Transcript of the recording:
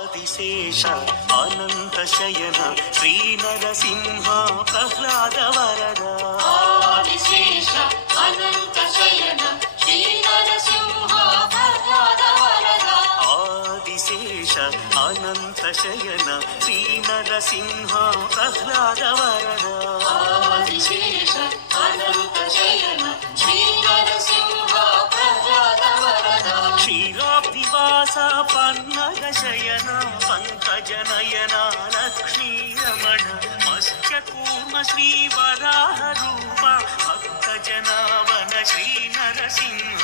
ఆదిశేష అనంత శయన శ్రీ నరసింహ ప్రహ్లాద వరద. ఆదిశేష అనంత శయన శ్రీ నరసింహ ప్రహ్లాద వరద. ఆదిశేష అనంత శయన శ్రీ నరసింహ ప్రహ్లాద వరద. ఆదిశేష అనంత శయన శ్రీ నరసింహ ప్రహ్లాద వరద. క్షీరాబ్దివాస పన్నగ శయన పంకజ నయన లక్ష్మీ రమణ మత్స్య కూర్మ శ్రీ వరాహ రూప భక్త జనావన శ్రీ నరసింహ.